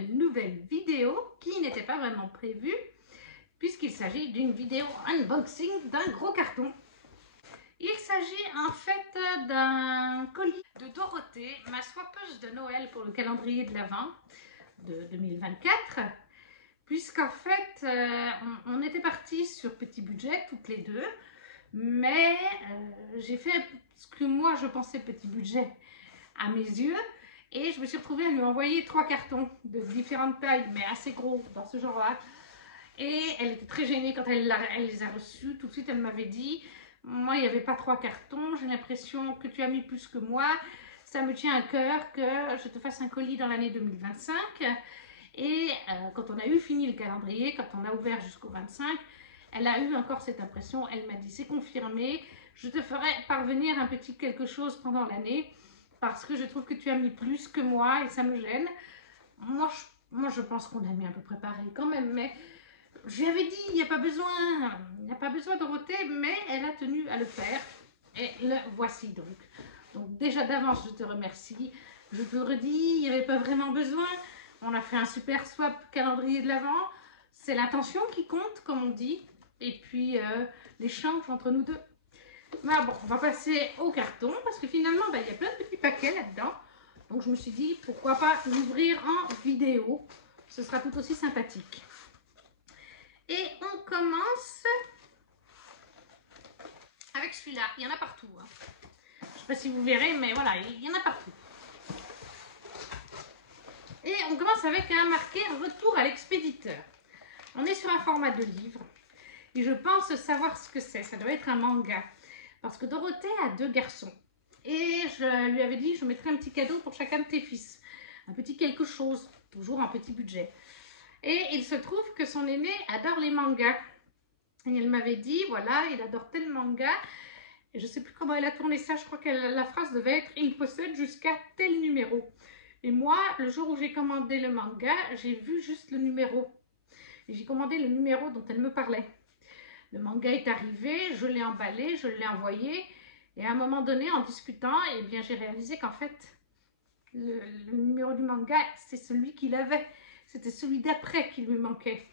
une nouvelle vidéo qui n'était pas vraiment prévue puisqu'il s'agit d'une vidéo unboxing d'un gros carton. Il s'agit en fait d'un colis de Dorothée, ma swappeuse de Noël pour le calendrier de l'Avent de 2024, puisqu'en fait on était partis sur petit budget toutes les deux, mais j'ai fait ce que moi je pensais petit budget à mes yeux, et je me suis retrouvée à lui envoyer 3 cartons de différentes tailles mais assez gros dans ce genre là, et elle était très gênée quand elle les a reçus. Tout de suite elle m'avait dit: moi il n'y avait pas 3 cartons, j'ai l'impression que tu as mis plus que moi, ça me tient à cœur que je te fasse un colis dans l'année 2025. Et quand on a eu fini le calendrier, quand on a ouvert jusqu'au 25, elle a eu encore cette impression. Elle m'a dit: c'est confirmé, je te ferai parvenir un petit quelque chose pendant l'année parce que je trouve que tu as mis plus que moi et ça me gêne. Moi je pense qu'on a mis un peu préparé quand même, mais je lui avais dit: il n'y a pas besoin Dorothée, mais elle a tenu à le faire et le voici donc. Donc déjà d'avance je te remercie. Je te redis, il n'y avait pas vraiment besoin. On a fait un super swap calendrier de l'Avent. C'est l'intention qui compte, comme on dit. Et puis l'échange entre nous deux. Mais bon, on va passer au carton parce que finalement, il y a plein de petits paquets là-dedans. Donc je me suis dit, pourquoi pas l'ouvrir en vidéo. Ce sera tout aussi sympathique. Et on commence avec celui-là. Il y en a partout. Hein. Je ne sais pas si vous verrez, mais voilà, il y en a partout. Et on commence avec un marqué retour à l'expéditeur. On est sur un format de livre et je pense savoir ce que c'est. Ça doit être un manga parce que Dorothée a 2 garçons et je lui avais dit: je mettrai un petit cadeau pour chacun de tes fils, un petit quelque chose, toujours un petit budget. Et il se trouve que son aîné adore les mangas et elle m'avait dit: voilà, il adore tel manga. Et je ne sais plus comment elle a tourné ça, je crois que la phrase devait être: il possède jusqu'à tel numéro. Et moi, le jour où j'ai commandé le manga, j'ai vu juste le numéro. Et j'ai commandé le numéro dont elle me parlait. Le manga est arrivé, je l'ai emballé, je l'ai envoyé. Et à un moment donné, en discutant, eh bien, j'ai réalisé qu'en fait, le numéro du manga, c'est celui qu'il avait. C'était celui d'après qui lui manquait.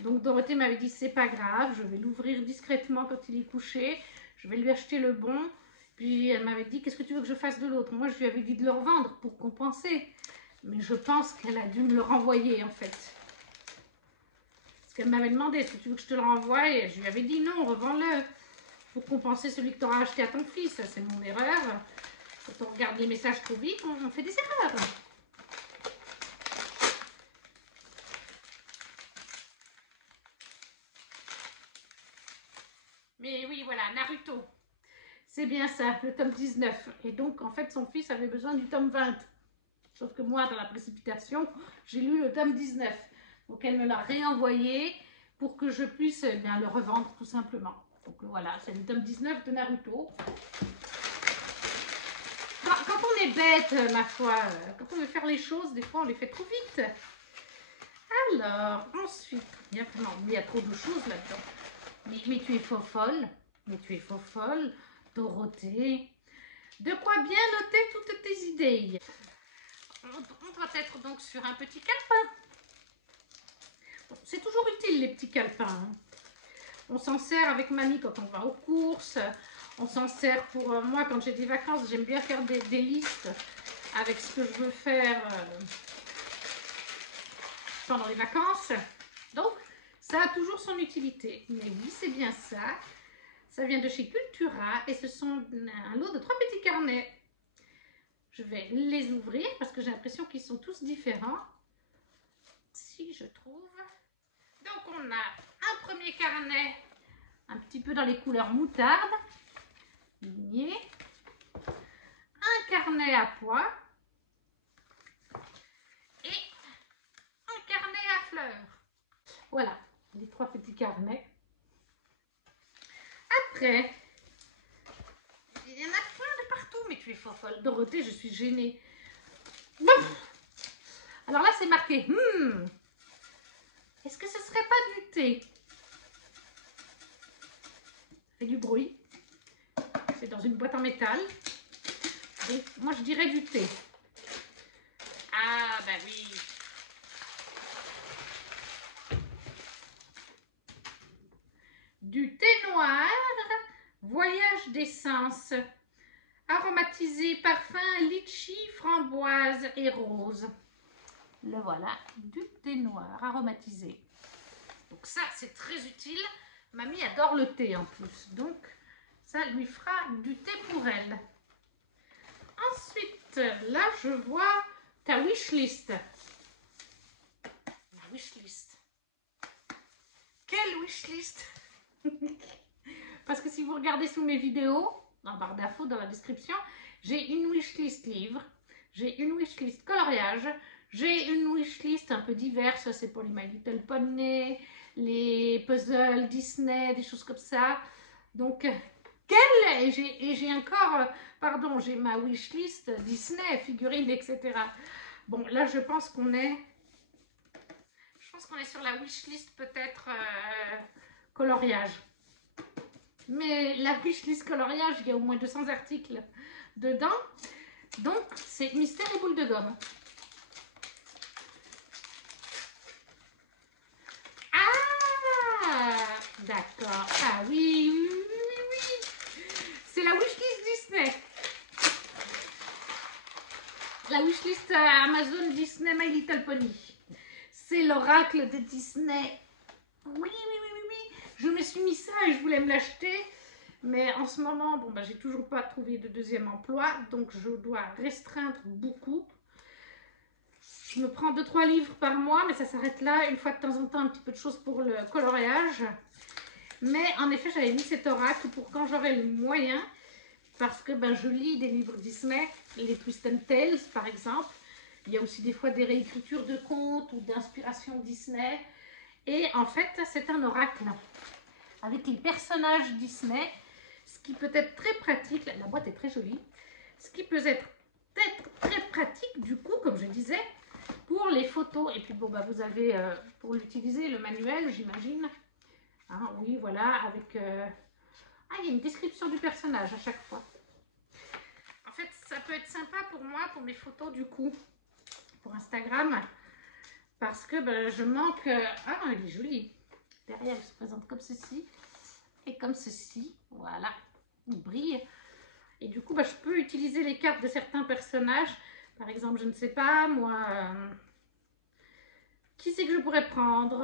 Donc Dorothée m'avait dit: c'est pas grave, je vais l'ouvrir discrètement quand il est couché. Je vais lui acheter le bon. Puis elle m'avait dit: qu'est-ce que tu veux que je fasse de l'autre? Moi je lui avais dit de le revendre pour compenser. Mais je pense qu'elle a dû me le renvoyer en fait. Parce qu'elle m'avait demandé: est-ce que tu veux que je te le renvoie? Et je lui avais dit: non, revends-le. Pour compenser celui que tu auras acheté à ton fils. Ça c'est mon erreur. Quand on regarde les messages trop vite, on fait des erreurs. Mais oui, voilà, Naruto. C'est bien ça, le tome 19. Et donc, en fait, son fils avait besoin du tome 20. Sauf que moi, dans la précipitation, j'ai lu le tome 19. Donc, elle me l'a réenvoyé pour que je puisse bien le revendre, tout simplement. Donc, voilà, c'est le tome 19 de Naruto. Quand on est bête, ma foi, quand on veut faire les choses, des fois, on les fait trop vite. Alors, ensuite, il y a trop de choses là-dedans. Mais tu es folle. Mais tu es folle. Dorothée, de quoi bien noter toutes tes idées. On va être donc sur un petit calepin. Bon, c'est toujours utile les petits calepins. Hein. On s'en sert avec mamie quand on va aux courses. On s'en sert pour moi quand j'ai des vacances. J'aime bien faire des listes avec ce que je veux faire pendant les vacances. Donc, ça a toujours son utilité. Mais oui, c'est bien ça. Ça vient de chez Cultura et ce sont un lot de 3 petits carnets. Je vais les ouvrir parce que j'ai l'impression qu'ils sont tous différents. Si je trouve. Donc on a un premier carnet un petit peu dans les couleurs moutarde, ligné. Un carnet à pois. Et un carnet à fleurs. Voilà, les 3 petits carnets. Après, il y en a plein de partout, mais tu es folle. Dorothée, je suis gênée. Alors là, c'est marqué. Est-ce que ce serait pas du thé? Ça fait du bruit. C'est dans une boîte en métal. Donc, moi, je dirais du thé. Ah, bah oui. d'essence. Aromatisé, parfum, litchi, framboise et rose. Le voilà, du thé noir aromatisé. Donc ça, c'est très utile. Mamie adore le thé en plus. Donc, ça lui fera du thé pour elle. Ensuite, là, je vois ta wishlist. La wishlist. Quelle wishlist? Parce que si vous regardez sous mes vidéos, en barre d'infos dans la description, j'ai une wishlist livre, j'ai une wishlist coloriage, j'ai une wishlist un peu diverse, c'est pour les My Little Pony, les puzzles Disney, des choses comme ça. Donc, et j'ai encore, pardon, j'ai ma wishlist Disney, figurines, etc. Bon, là, je pense qu'on est sur la wishlist peut-être coloriage. Mais la wishlist coloriage, il y a au moins 200 articles dedans. Donc, c'est mystère et boule de gomme. Ah, d'accord. Ah oui, oui, oui, oui, oui. C'est la wishlist Disney. La wishlist Amazon Disney My Little Pony. C'est l'oracle de Disney. Oui, oui, oui, oui, oui. Je me suis mis ça et je voulais me l'acheter. Mais en ce moment, bon, bah, j'ai toujours pas trouvé de deuxième emploi. Donc, je dois restreindre beaucoup. Je me prends 2-3 livres par mois, mais ça s'arrête là. Une fois de temps en temps, un petit peu de choses pour le coloriage. Mais en effet, j'avais mis cet oracle pour quand j'aurai le moyen. Parce que ben, je lis des livres Disney, les Twist and Tales par exemple. Il y a aussi des fois des réécritures de contes ou d'inspiration Disney. Et en fait, c'est un oracle avec les personnages Disney. Ce qui peut être très pratique. La boîte est très jolie. Ce qui peut être très pratique du coup, comme je disais, pour les photos. Et puis bon, bah, vous avez pour l'utiliser le manuel, j'imagine. Hein, oui, voilà, avec... Ah, il y a une description du personnage à chaque fois. En fait, ça peut être sympa pour moi, pour mes photos du coup, pour Instagram. Parce que ben, je manque... Ah, il est joli. Derrière, il se présente comme ceci. Et comme ceci. Voilà. Il brille. Et du coup, ben, je peux utiliser les cartes de certains personnages. Par exemple, je ne sais pas, moi... Qui c'est que je pourrais prendre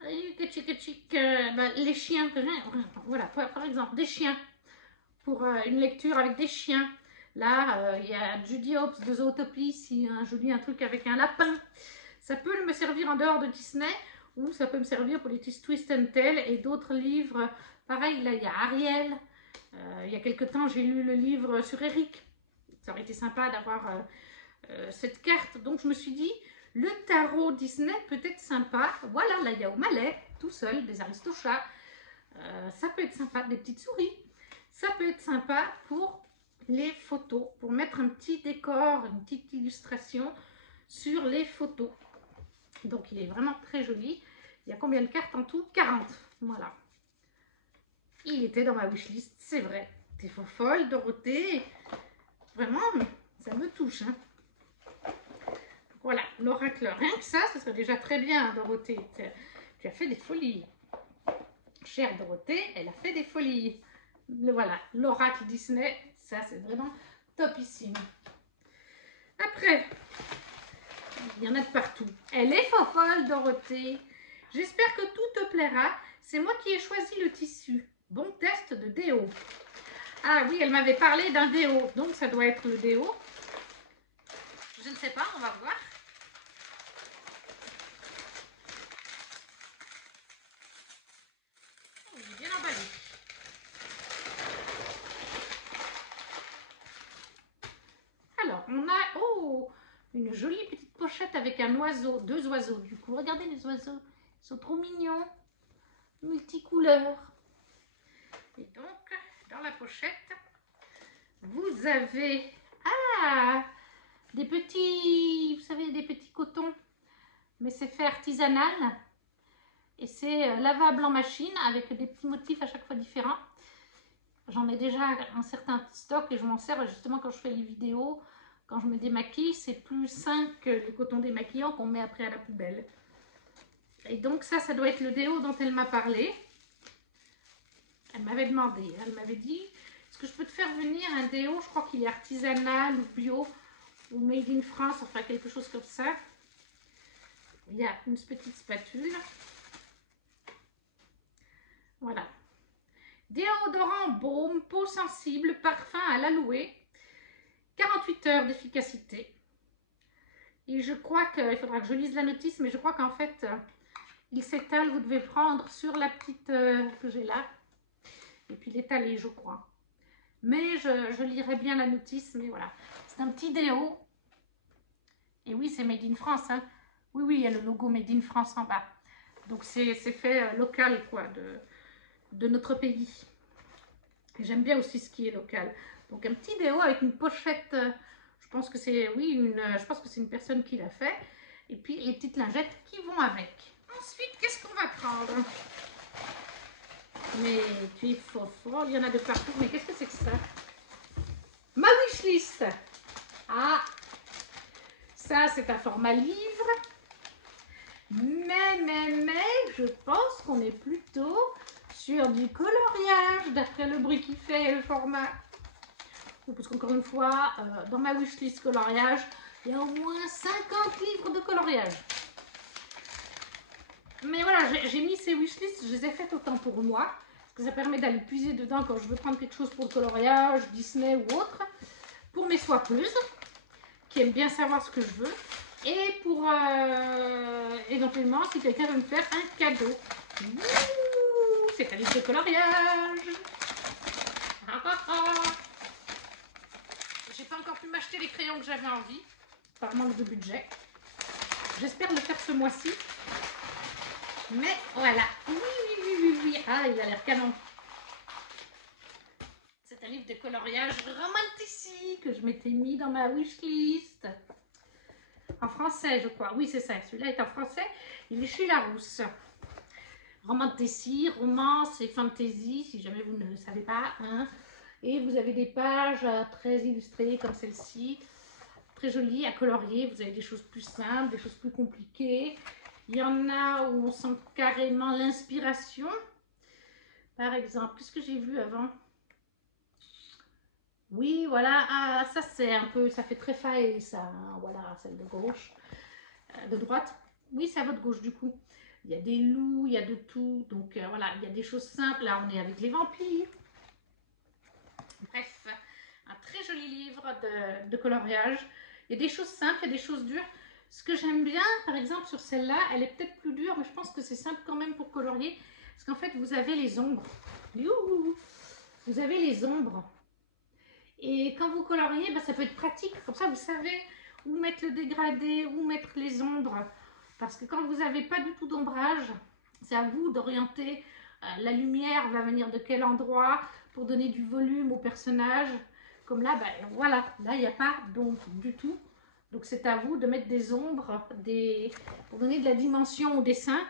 ben, les chiens. Voilà, par exemple, des chiens. Pour une lecture avec des chiens. Là, il y a Judy Hopps de Zootopie, si je lis un truc avec un lapin. Ça peut me servir en dehors de Disney, ou ça peut me servir pour les Twist and Tell et d'autres livres. Pareil, là, il y a Ariel. Il y a quelque temps, j'ai lu le livre sur Eric. Ça aurait été sympa d'avoir cette carte. Donc, je me suis dit, le tarot Disney peut être sympa. Voilà, là, il y a O'Malley, tout seul, des aristochats. Ça peut être sympa, des petites souris. Ça peut être sympa pour les photos, pour mettre un petit décor, une petite illustration sur les photos. Donc, il est vraiment très joli. Il y a combien de cartes en tout? 40. Voilà. Il était dans ma wishlist, c'est vrai. T'es folle, Dorothée. Vraiment, ça me touche. Hein. Voilà, l'oracle, rien que ça serait déjà très bien, Dorothée. Tu as fait des folies. Chère Dorothée, elle a fait des folies. Voilà, l'oracle Disney, ça c'est vraiment topissime. Après, il y en a de partout. Elle est folle, Dorothée. J'espère que tout te plaira. C'est moi qui ai choisi le tissu. Bon test de déo. Ah oui, elle m'avait parlé d'un déo, donc ça doit être le déo. Je ne sais pas, on va voir. Oh, il est bien emballé. Alors, on a une jolie petite pochette avec un oiseau, 2 oiseaux du coup. Regardez les oiseaux, ils sont trop mignons, multicouleurs. Et donc, dans la pochette, vous avez des petits, vous savez, des petits cotons, mais c'est fait artisanal. Et c'est lavable en machine avec des petits motifs à chaque fois différents. J'en ai déjà un certain stock et je m'en sers justement quand je fais les vidéos. Quand je me démaquille, c'est plus sain que le coton démaquillant qu'on met après à la poubelle. Et donc ça doit être le déo dont elle m'a parlé. Elle m'avait demandé, elle m'avait dit, est-ce que je peux te faire venir un déo, je crois qu'il est artisanal ou bio, ou made in France, enfin quelque chose comme ça. Il y a une petite spatule. Voilà. Déodorant baume, peau sensible, parfum à l'aloe. 48 heures d'efficacité. Et je crois qu'il faudra que je lise la notice, mais je crois qu'en fait, il s'étale. Vous devez prendre sur la petite que j'ai là. Et puis l'étaler, je crois. Mais je lirai bien la notice, mais voilà. C'est un petit déo. Et oui, c'est Made in France. Hein. Oui, oui, il y a le logo Made in France en bas. Donc c'est fait local, quoi, de notre pays. Et j'aime bien aussi ce qui est local. Donc un petit déo avec une pochette, je pense que c'est, oui, je pense que c'est une personne qui l'a fait. Et puis les petites lingettes qui vont avec. Ensuite, qu'est-ce qu'on va prendre? Mais tu es fort, il y en a de partout. Mais qu'est-ce que c'est que ça? Ma wishlist. Ah, ça c'est un format livre. Mais, je pense qu'on est plutôt sur du coloriage, d'après le bruit qu'il fait et le format. Parce qu'encore une fois, dans ma wishlist coloriage, il y a au moins 50 livres de coloriage. Mais voilà, j'ai mis ces wishlists, je les ai faites autant pour moi, parce que ça permet d'aller puiser dedans quand je veux prendre quelque chose pour le coloriage, Disney ou autre, pour mes swappeuses, qui aiment bien savoir ce que je veux, et pour éventuellement si quelqu'un veut me faire un cadeau. C'est un livre de coloriage. J'ai pas encore pu m'acheter les crayons que j'avais envie, par manque de budget. J'espère le faire ce mois-ci. Mais voilà. Oui. Ah, il a l'air canon. C'est un livre de coloriage Romantici que je m'étais mis dans ma wishlist. En français, je crois. Oui, c'est ça. Celui-là est en français. Il est chez Larousse. Romantici, romance et fantasy, si jamais vous ne le savez pas. Hein. Et vous avez des pages très illustrées comme celle-ci. Très jolies à colorier. Vous avez des choses plus simples, des choses plus compliquées. Il y en a où on sent carrément l'inspiration. Par exemple, qu'est-ce que j'ai vu avant? Oui, voilà, ah, ça c'est un peu, ça fait très faille ça, hein, voilà, celle de gauche, de droite. Oui, c'est à votre gauche du coup. Il y a des loups, il y a de tout, donc voilà, il y a des choses simples. Là, on est avec les vampires. Bref, un très joli livre de coloriage. Il y a des choses simples, il y a des choses dures. Ce que j'aime bien, par exemple, sur celle-là, elle est peut-être plus dure, mais je pense que c'est simple quand même pour colorier. Parce qu'en fait, vous avez les ombres. Vous avez les ombres. Et quand vous coloriez, ça peut être pratique. Comme ça, vous savez où mettre le dégradé, où mettre les ombres. Parce que quand vous n'avez pas du tout d'ombrage, c'est à vous d'orienter la lumière va venir de quel endroit pour donner du volume au personnage. Comme là, voilà, là, il n'y a pas d'ombre du tout. Donc, c'est à vous de mettre des ombres pour donner de la dimension au dessin.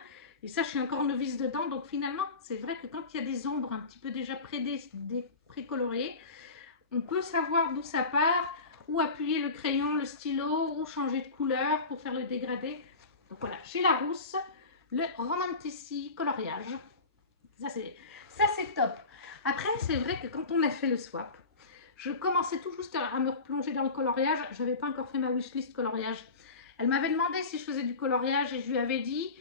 Et ça, je suis encore novice dedans. Donc, finalement, c'est vrai que quand il y a des ombres un petit peu déjà précolorées, on peut savoir d'où ça part, où appuyer le crayon, le stylo, ou changer de couleur pour faire le dégradé. Donc voilà, chez Larousse, le Romantici coloriage. Ça c'est top. Après, c'est vrai que quand on a fait le swap, je commençais tout juste à me replonger dans le coloriage. Je n'avais pas encore fait ma wishlist coloriage. Elle m'avait demandé si je faisais du coloriage et je lui avais dit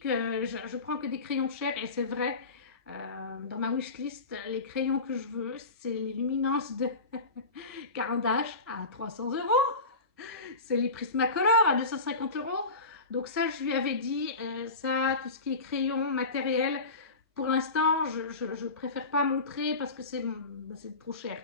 que je prends que des crayons chers et c'est vrai. Dans ma wishlist, les crayons que je veux, c'est les Luminance de Caran d'Ache à 300 €. C'est les Prismacolor à 250 €. Donc ça, je lui avais dit, ça, tout ce qui est crayon, matériel, pour l'instant, je préfère pas montrer parce que c'est trop cher.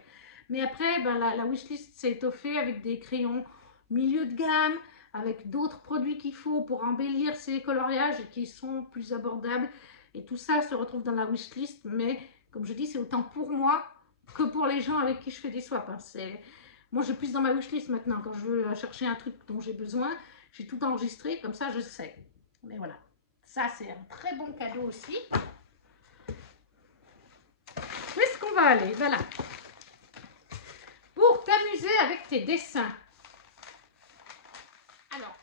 Mais après, la wishlist s'est étoffée avec des crayons milieu de gamme, avec d'autres produits qu'il faut pour embellir ces coloriages qui sont plus abordables. Et tout ça se retrouve dans la wishlist, mais comme je dis, c'est autant pour moi que pour les gens avec qui je fais des swaps. Hein. Moi, je puise dans ma wishlist maintenant quand je veux chercher un truc dont j'ai besoin. J'ai tout enregistré, comme ça je sais. Mais voilà, ça c'est un très bon cadeau aussi. Où est-ce qu'on va aller? Voilà. Pour t'amuser avec tes dessins. Alors,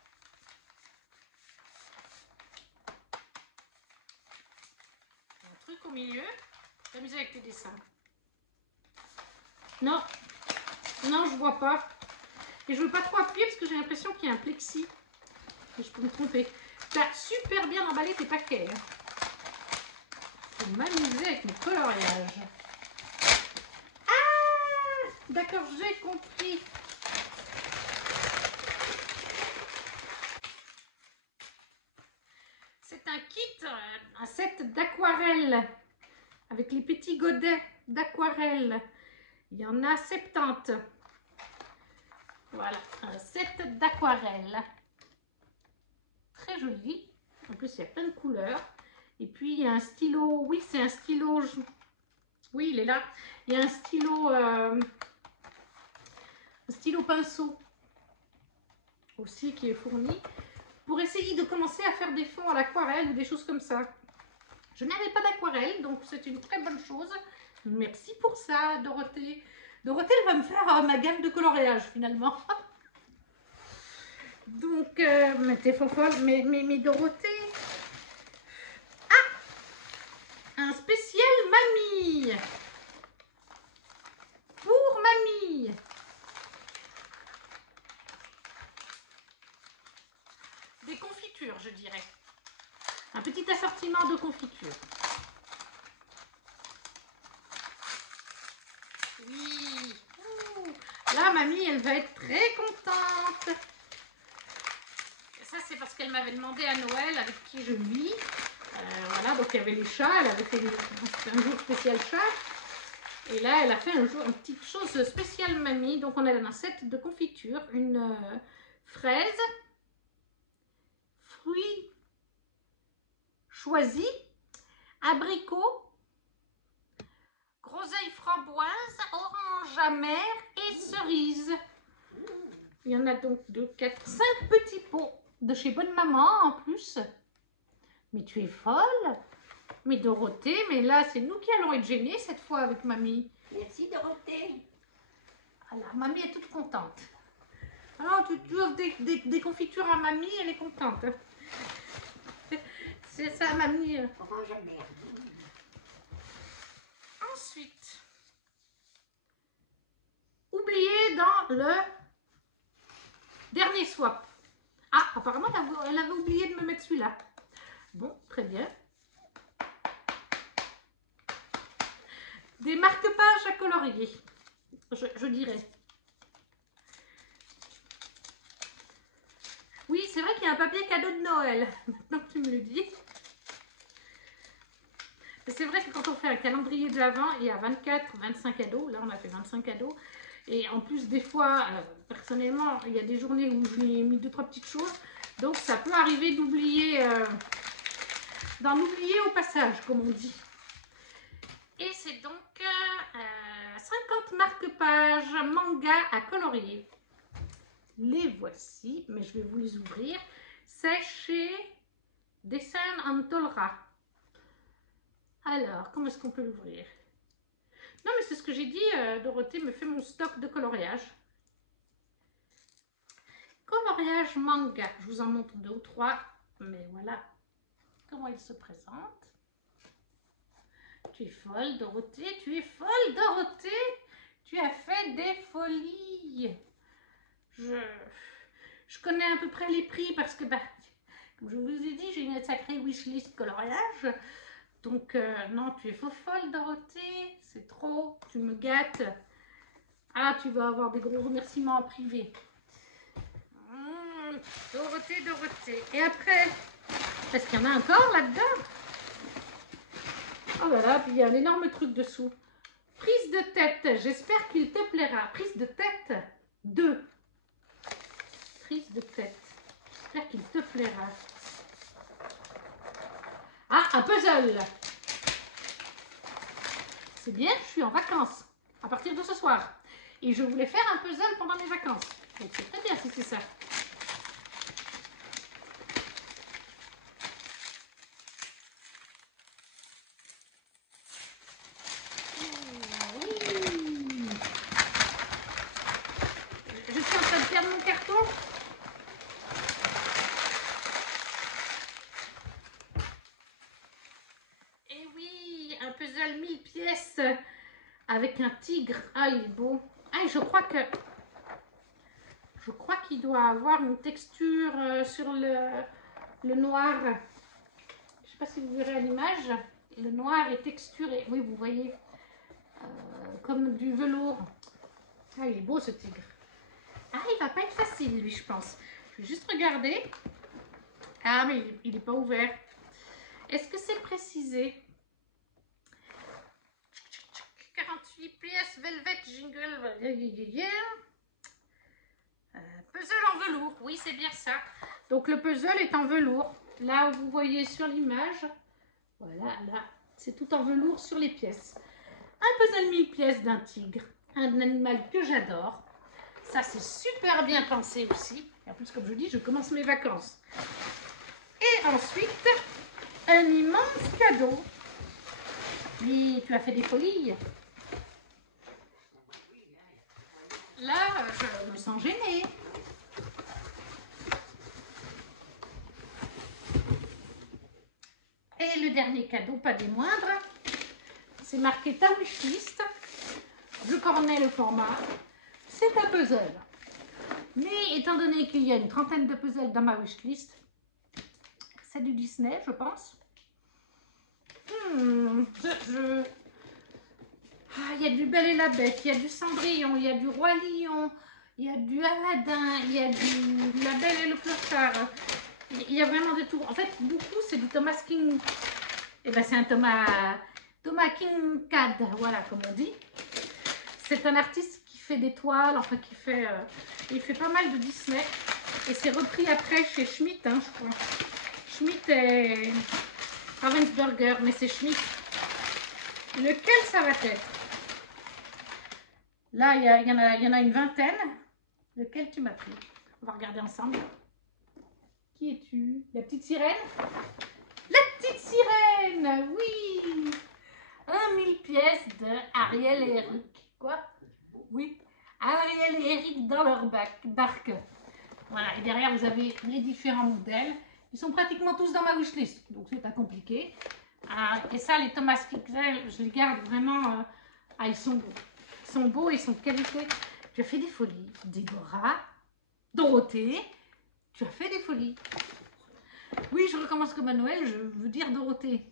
truc au milieu. S'amuser avec les dessins. Non, non, je vois pas. Et je veux pas trop appuyer parce que j'ai l'impression qu'il y a un plexi. Et je peux me tromper. T'as super bien emballé tes paquets. Hein. Je vais m'amuser avec mes coloriages. Ah, d'accord, j'ai compris. C'est un kit, un set d'aquarelle avec les petits godets d'aquarelle. Il y en a 70. Voilà, un set d'aquarelle. Très joli. En plus, il y a plein de couleurs. Et puis, il y a un stylo. Oui, c'est un stylo. Oui, il est là. Il y a un stylo pinceau aussi qui est fourni pour essayer de commencer à faire des fonds à l'aquarelle ou des choses comme ça. Je n'avais pas d'aquarelle, donc c'est une très bonne chose. Merci pour ça, Dorothée. Dorothée, elle va me faire ma gamme de coloriage, finalement. Donc, mais t'es folle, mais Dorothée. Ah, un spécial mamie. Pour mamie. Des confitures, je dirais. Un petit assortiment de confitures. Oui. Ouh. Là, mamie, elle va être très contente. Et ça, c'est parce qu'elle m'avait demandé à Noël avec qui je vis. Voilà, donc il y avait les chats. Elle avait fait un jour spécial chat. Et là, elle a fait un jour une petite chose spéciale mamie. Donc, on a un set de confitures. Une fraise, fruits choisis, abricot, groseille framboise, orange amère et cerise. Il y en a donc 2, 4, 5 petits pots de chez Bonne Maman en plus. Mais tu es folle. Mais Dorothée, mais là c'est nous qui allons être gênés cette fois avec mamie. Merci Dorothée. Alors mamie est toute contente. Alors tu offres des confitures à mamie, elle est contente. C'est ça mamie. Orange amère. Ensuite, oublié dans le dernier swap. Ah, apparemment, elle avait oublié de me mettre celui-là. Bon, très bien. Des marque-pages à colorier, je dirais. Oui, c'est vrai qu'il y a un papier cadeau de Noël, maintenant que tu me le dis. C'est vrai que quand on fait un calendrier de l'Avent, il y a 24, 25 cadeaux. Là, on a fait 25 cadeaux. Et en plus, des fois, personnellement, il y a des journées où j'ai mis 2-3 petites choses. Donc, ça peut arriver d'oublier, d'en oublier au passage, comme on dit. Et c'est donc 50 marque-pages manga à colorier. Les voici, mais je vais vous les ouvrir. C'est chez Dessin Antolra. Alors, comment est-ce qu'on peut l'ouvrir? Non, mais c'est ce que j'ai dit, Dorothée me fait mon stock de coloriage. Coloriage manga. Je vous en montre 2 ou 3, mais voilà comment il se présente. Tu es folle, Dorothée, tu es folle, Dorothée. Tu as fait des folies. Je connais à peu près les prix parce que, bah, comme je vous ai dit, j'ai une sacrée wishlist coloriage. Donc, non, tu es folle, Dorothée. C'est trop, tu me gâtes. Ah, tu vas avoir des gros remerciements en privé. Dorothée, Dorothée. Et après, est-ce qu'il y en a encore là-dedans? Oh là là, puis il y a un énorme truc dessous. Prise de tête, j'espère qu'il te plaira. Prise de tête 2. Prise de tête, j'espère qu'il te plaira. Ah, un puzzle. C'est bien, je suis en vacances à partir de ce soir. Et je voulais faire un puzzle pendant mes vacances. Donc c'est très bien si c'est ça. Je suis en train de perdre mon carton. Et oui, puzzle 1000 pièces avec un tigre. Ah, il est beau. Ah, et je crois qu'il doit avoir une texture sur le noir. Je ne sais pas si vous verrez à l'image. Le noir est texturé. Oui, vous voyez. Comme du velours. Ah, il est beau ce tigre. Ah, il va pas être facile, lui, je pense. Je vais juste regarder. Ah, mais il n'est pas ouvert. Est-ce que c'est précisé? 48 pièces, velvet, jingle. Puzzle en velours. Oui, c'est bien ça. Donc, le puzzle est en velours. Là où vous voyez sur l'image. Voilà, là. C'est tout en velours sur les pièces. Un puzzle 1000 pièces d'un tigre. Un animal que j'adore. Ça, c'est super bien pensé aussi. Et en plus, comme je dis, je commence mes vacances. Et ensuite, un immense cadeau. Mais tu as fait des folies. Là, je me sens gênée. Et le dernier cadeau, pas des moindres, c'est marqué ta wishlist. Je connais le format. C'est un puzzle. Mais étant donné qu'il y a une trentaine de puzzles dans ma wishlist, c'est du Disney, je pense. Ah, il y a du Belle et la Bête, il y a du Cendrillon, il y a du Roi Lion, il y a du Aladdin, il y a du La Belle et le Clochard. Il y a vraiment de tout. En fait, beaucoup, c'est du Thomas King. Eh ben, c'est un Thomas Kinkade, voilà, comme on dit. C'est un artiste qui fait des toiles, enfin, il fait pas mal de Disney. Et c'est repris après chez Schmitt, hein, je crois. Schmitt et Ravensburger, mais c'est Schmitt. Lequel ça va être? Là, il y en a une vingtaine. Lequel tu m'as pris? On va regarder ensemble. Qui es-tu? La petite sirène? La petite sirène! Oui! 1000 pièces de Ariel et Eric. Quoi? Oui. Ariel et Eric dans leur barque. Voilà. Et derrière, vous avez les différents modèles. Ils sont pratiquement tous dans ma wishlist. Donc, c'est pas compliqué. Et ça, les Thomas Pixel, je les garde vraiment. Ils sont beaux. Ils sont beaux, ils sont de qualité. Tu as fait des folies. Déborah, Dorothée, tu as fait des folies. Oui, je recommence comme à Noël, je veux dire Dorothée.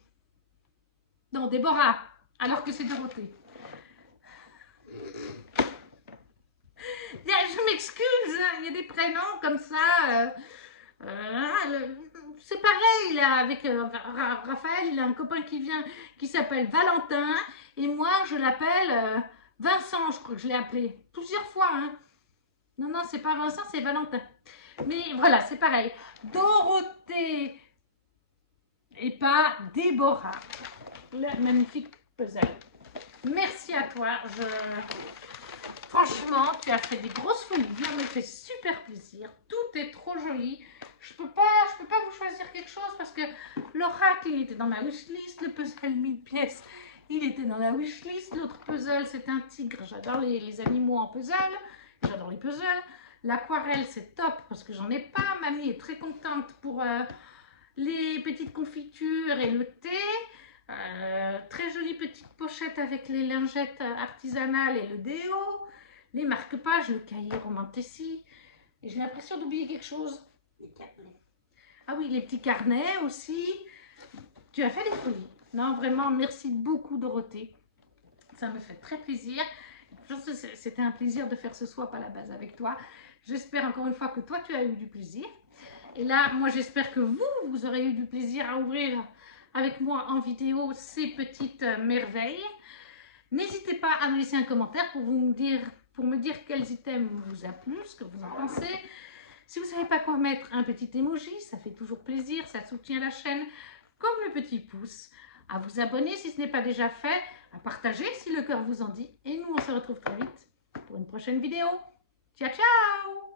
Non, Déborah, alors que c'est Dorothée. Je m'excuse, il y a des prénoms comme ça. C'est pareil là, avec Raphaël, il a un copain qui s'appelle Valentin. Et moi, je l'appelle Vincent, je crois que je l'ai appelé plusieurs fois. Hein. Non, c'est pas Vincent, c'est Valentin. Mais voilà, c'est pareil. Dorothée et pas Déborah. Le magnifique puzzle. Merci à toi. Franchement, tu as fait des grosses folies. Ça me fait super plaisir. Tout est trop joli. Je peux pas vous choisir quelque chose parce que l'oracle, il était dans ma wishlist. Le puzzle 1000 pièces, il était dans la wishlist. L'autre puzzle, c'est un tigre. J'adore les animaux en puzzle. J'adore les puzzles. L'aquarelle, c'est top parce que j'en ai pas. Mamie est très contente pour les petites confitures et le thé. Très jolie petite pochette avec les lingettes artisanales et le déo. Les marque-pages, le cahier Romantessi. Et j'ai l'impression d'oublier quelque chose. Ah oui, les petits carnets aussi. Tu as fait des folies. Non, vraiment, merci beaucoup Dorothée. Ça me fait très plaisir. C'était un plaisir de faire ce swap à la base avec toi. J'espère encore une fois que toi, tu as eu du plaisir. Et là, moi, j'espère que vous aurez eu du plaisir à ouvrir avec moi en vidéo ces petites merveilles. N'hésitez pas à me laisser un commentaire pour me dire quels items vous a plu, ce que vous en pensez. Si vous ne savez pas quoi mettre, un petit emoji, ça fait toujours plaisir, ça soutient la chaîne, comme le petit pouce. À vous abonner si ce n'est pas déjà fait, à partager si le cœur vous en dit. Et nous, on se retrouve très vite pour une prochaine vidéo. Ciao, ciao!